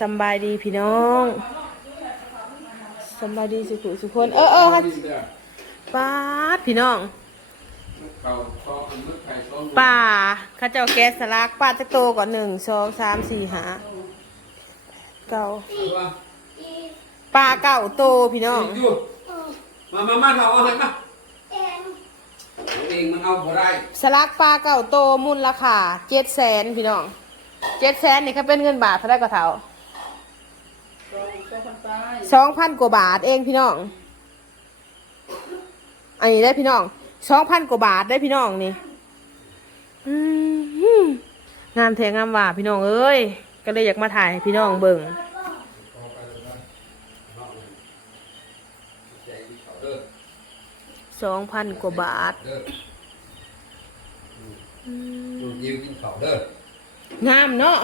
สำบายดีพี่น้องสำบายดีสุขุสุขคนเออเออค่ะป้าดพี่น้องเขาชอบมึกไข่ส้มป่าเข้าเจ้าแก๊สสลักป้าจะโตก่อนหนึ่งสองสามสี่ห้าเก้าปลาเก่าโตพี่น้องอยู่มามามาเราเอาให้มาเอาเองมันเอาบ่ได้สลักปลาเก่าโตมูลราคาเจ็ดแสนพี่น้องเจ็ดแสนนี่เขาเป็นเงินบาทเท่าไรก็เท่า สองพันกว่าบาทเองพี่น้อง อันนี้ได้พี่น้องสองพันกว่าบาทได้พี่น้องนี่อืมงามแทงงามว่าพี่น้องเอ้ย ก็เลยอยากมาถ่ายให้พี่น้องเบิ่งใจที่เขาเด้อสองพันกว่าบาทเด้อลูกยิ้วกินเขาเด้องามเนาะ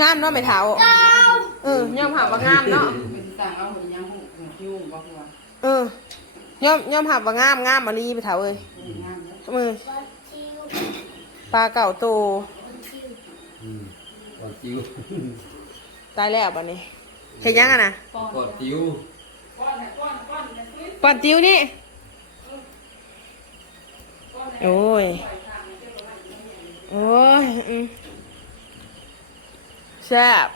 งามเนาะไม่เท่าเออย่อมหาว่างามเนาะเป็นสั่งเอาหุ่นยังหุ่นหุ่นยุ่งบอกว่าเออย่อมย่อมหาว่างามงามมาลีไปเท่าเอ้ยงามแล้วมือปลาเก่าโตอืมก่อนจิ้วตายแล้วบัดนี้เห็นยังอะนะก่อนจิ้วปอนติวนี่โอ้ย โอ้ยอืมแซ่บ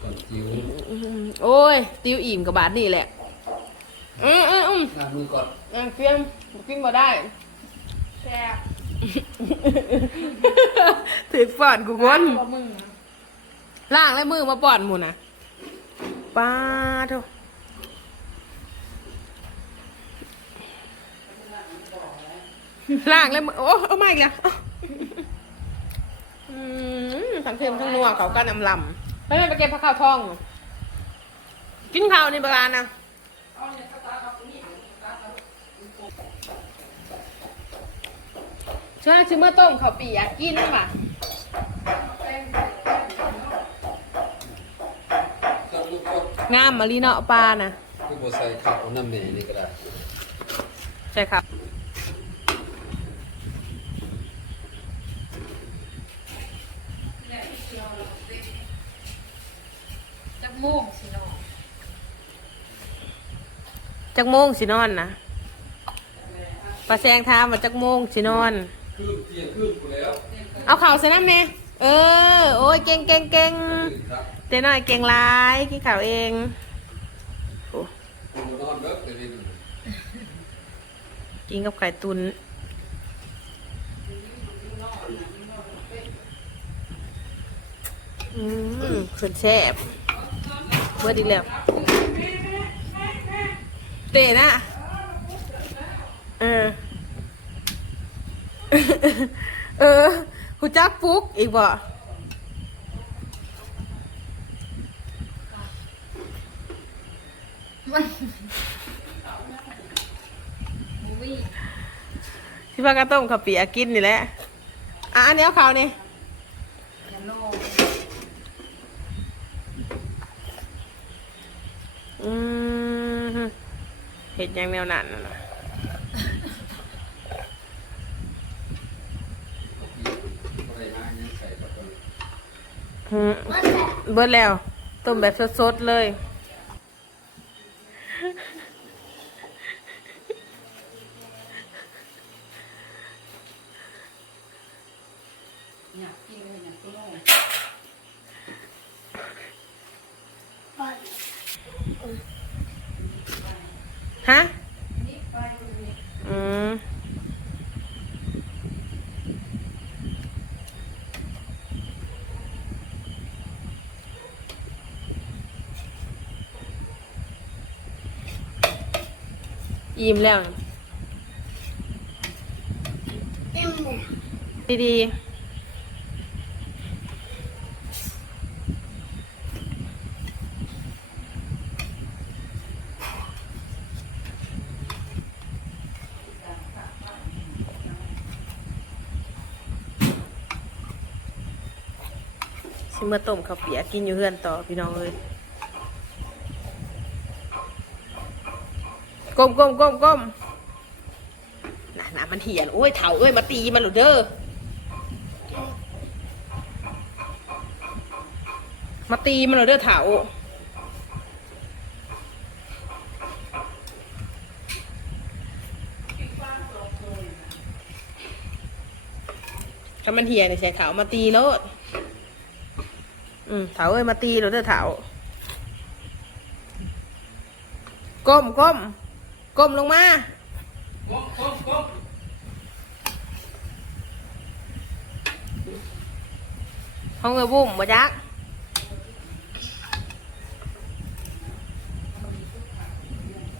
ก่อนจิ้ว อืม โอ้ย ติวอิ่มกับบาทนี่แหละ อืมอืมอืมล้างมือก่อนอะเพียงกินบ่ได้แซ่บถือป่อนกูคนตัวมึงล่างแล้วมือมาป่อนหมูนะป้าโถล่างแล้วมือโอ้เอามาอีกแล้วเอาอืมทั้งเค็มทั้งนัวเขาก็นำลำไม่ไม่ไปเก็บผักข้าวทอง กินข้าวในโบราณนะช่วยชิมเมื่อต้มข้าวปีอยากกินป่ะจับลูกก็งามมาลีเนาะปลานะคือบ่ใส่ข้าวน้ำแหน่นี่ก็ได้ ใช่ครับจักโม่งสิน้อง จักโมงสินอนนะปลาแซงทามว่าจักโมงสินอน คือเที่ยงคืนกูแล้วเอาข่าวใส่น้ำเน่เออ โอ้ยเก่งเก่งเก่งครับเต้น้อยเก่งร้ายกินข่าวเองโอ้กูนอนเด้อแต่นี่กินกับไก่ตุนอืมขึ้นแซ่บเบิดอีกแล้ว เเตะนะเออ เออหูจักปุ๊กอีกบ่มูวี่ที่พากระต้มข้าวเปียกกินนี่แหละ อะอันนี้เอาขาวนี่ยอืม เห็ดหยังแนวนั้นน่ะนะบ่ได้มายังใส่ตะกอนอืมเบิดแล้ว ต้มแบบสดๆเลยอยากกินเลยอยากกินโม่ง ฮะอืมอิ่มแล้วนะดีๆ สิมาต้มข้าวเปียกกินอยู่เฮือนต่อพี่น้องเลยก้มก้มก้มก้มน่ะน่ะมันเหียนโอ้ยเถาเอ้ยมาตีมันหลุดเด้อมาตีมันเลยเด้อเถาถ้ามันเหี่ยเนี่ยใส่เถามาตีโลด อืมเถาเอ้ยมาตีเลยเด้อเถาก้มก้มก้มลงมาก้มก้มก้มห้องเออบุ้มบ่จัก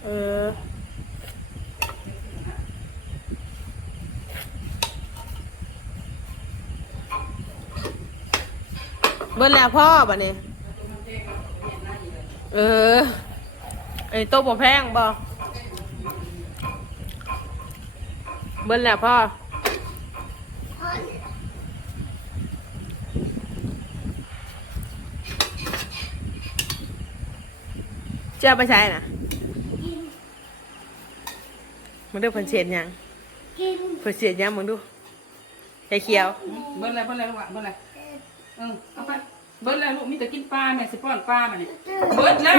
เออ เบิ้ลแล้วพ่อบ่เนี่ยเออ ไอ้โต๊ะบ่แพงบ่เบิ้ลแล้วพ่อ เจ้าไปใช้น่ะ มึงดูเพิ่นเสียดหยังกินเพิ่นเสียดหยังมึงดูไอ้เขียว เบิ้ลอะไรเบิ้ลอะไรลูกอะเบิ้ลอะไร เออเอาไปเบิ้ลอะไรลูกมีแต่กินปลาแม่สิป้อนปลามาเนี่ยเบิ้ลแล้ว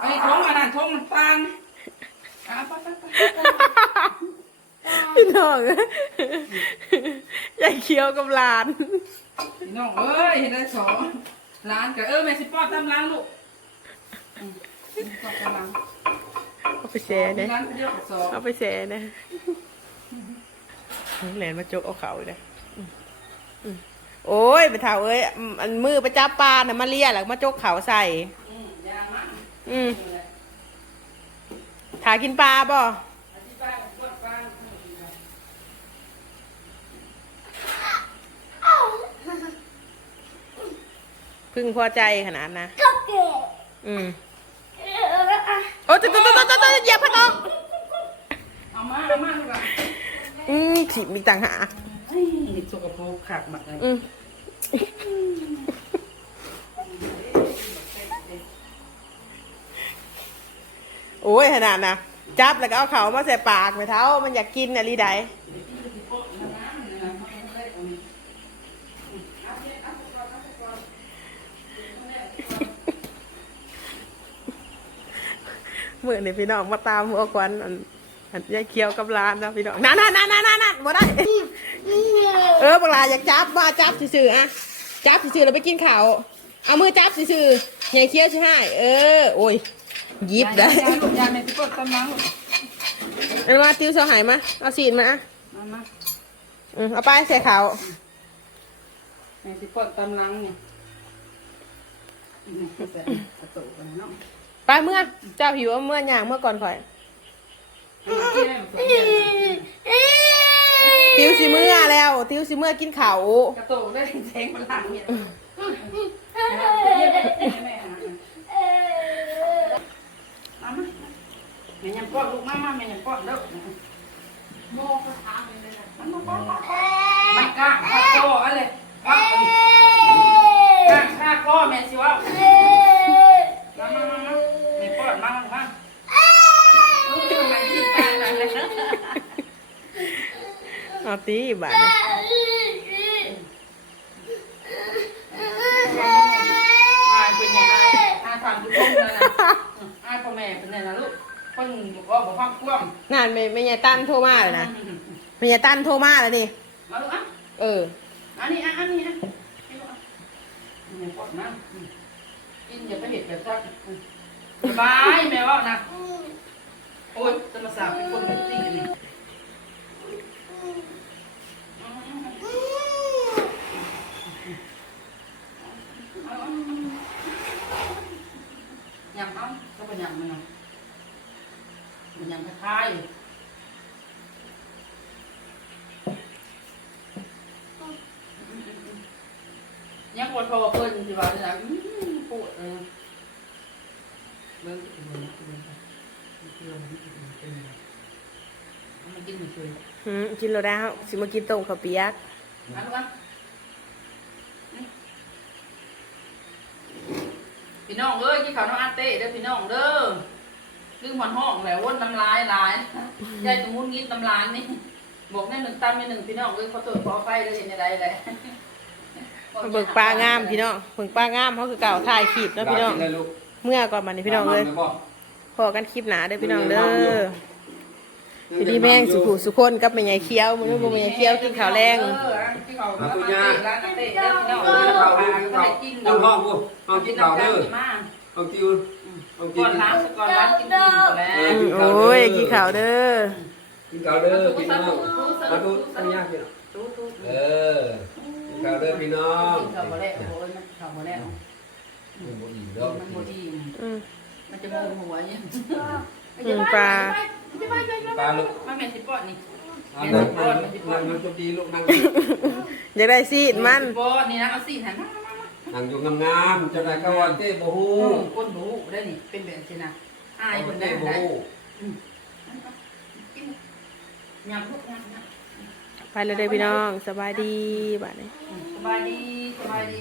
ไอ้ท้องอันนั้นท้องมันตันอะไปไปไปไปพี่น้องยายเขียวกับหลานพี่น้องเอ้ยเห็นได้สองร้านกับเออแม่สิป้อนตามร้านลูกอืมป้อนตามร้านเอาไปแช่เนี่ยร้านเดียวกับสองเอาไปแช่เนี่ยแหลนมาจกเอาเขาเลยอืมอืม โอ้ยไปเท่าเอ้ยอืมอันมือไปจับปลาน่ะมาเลียหลังมาจกเขาใส่ อืมยางมั้งอืมถากินปลาบ่อธิบายกับป้อนปลาพึ่งพอใจขนาดนะก็เก็บอืมเอออะโอ้ยตุ๊ดตุ๊ดตุ๊ดตุ๊ดเหยียบพนกเอามาเอามาลูกอะอืมขีดมีต่างหากเฮ้ยสกปรกขากหมักเลยอืมโอ้ยขนาดนะจับแล้วก็เอาเขามาใส่ปากไปเท้ามันอยากกินอะไรใดเมื่อนี่พี่น้องมาตามหัวควันอันอัน ยายเคียวกับร้านนะพี่น้องนั่นนั่นนั่นนั่นนั่นบ่ได้ เออเวลาอยากจับว่าจับซื่อๆอะจับซื่อๆแล้วไปกินข้าวเอามือจับซื่อๆยายเคียวใช่ไหมเออโอ้ยหยิบได้ยาลูกยาแม่สิป้อนตามร้านลูกเอามาติ้วเสาหายมาเอาสีนมาอะมามาอืมเอาไปใส่ข้าวแม่สิป้อนตามร้านเนี่ยอืมแต่กระตุกกันเนาะไปเมื่อเจ้าผิวเอาเมื่อย่างเมื่อก่อนข่อยที่แม่ผสมกัน ติวสิเมื่อแล้ว ติวสิเมื่อกินเขาว กระโตกได้แทงมันหลังเนี่ยแม่หามามาแม่ยังป้อนลูกมามาแม่ยังป้อนเด้อโมกระทะเลยนะมันมาป้อนมันกล้าข้าคออะไรพักกล้าข้าคอแม่สิว่ามามามามาแม่ป้อนมามาเออทำไมที่ตายไปเลย เอาตีบาทเนี่ยอายเป็นไงอายอายฟังทุกคนเลยนะอายพ่อแม่เป็นไงนะลูกเพิ่นบอกว่าบอกฟังกว้างนั่นไม่ไม่ยายตั้นโทรมาเลยนะไม่ยายตั้นโทรมาแล้วนี่มาลูกอะเอออันนี้อะอันนี้อะให้ลูกอะแม่ปอดนะกินอย่าไปเห็ดแบบซักบายแม่ว่านะโอ้ยจะมาสาบเป็นคนตีนี่ ยำเอาก็เป็นยำมันเนาะเป็นยำคล้ายๆยังปวดคอเพิ่นสิว่าจะอืมปวดเออเบิ่งเบิ่งเบิ่งเบิ่งมัน กินมันช่วยอืมกินแล้วแล้วสิมากินต้มข้าวเปียกมาลูกอะพี่น้องเอ้ยกินข้าวน้องอาเต้เด้อพี่น้องเด้อลืมหอนห้องแล้ววนน้ำลายหลายยายตรงมุ้นกินน้ำลานนี่บอกแน่หนึ่งตำไปหนึ่งพี่น้องเอ้ยขอโทษขอไฟเลยเห็นอะไรเลยมาเบิกปลางามพี่น้องเบิกปลางามเขาคือเก่าถ่ายคลิปแล้วพี่น้องกินเลยลูกเมื่อก่อนมานี่พี่น้องเลยมาบ่พอกันคลิปหนาเด้อพี่น้องเด้อ อยู่ดีแม่งสุขุสุคนกับแม่ใหญ่เคี้ยวมึงบ่แม่ใหญ่เคี้ยวกินข้าวแรงเออกินข้าวร้านเตะแล้วพี่น้องเออข้าวก็ได้กินเอาห้องกูห้องกินข้าวเด้อมาห้องกิวห้องกิก่อนนร้านก่อนร้านกินกินแล้วอืมโอ้ยกินข้าวเด้อกินข้าวเด้อพี่น้องมาดูทำยากพี่น้องตู้ตู้เออกินข้าวเด้อพี่น้องกินข้าวบ่แล้วโอ้ยมันข้าวบ่แล้วมันบ่อิ่มดอกมันบ่ดีอืมมัน จะโมหัวเนี่ยอืมปลาปลาลูกมันแม่นสิป้อนนี่เอานั่งนั่งนั่งนั่งจุดดีลูกนั่งอยากได้ซีดมันป้อนนี่นะเอาสิหันมานั่งอยู่งามๆจะได้กะว่าเต้บ่ฮู้โอ้ก้นหมูได้นี่เป็นแบบสินะอายคนได้เต้บ่ได้ฮู้ยำพวกยำนะไปเลยเด้อพี่น้องสบายดีบัดนี้ สบายดีสบายดี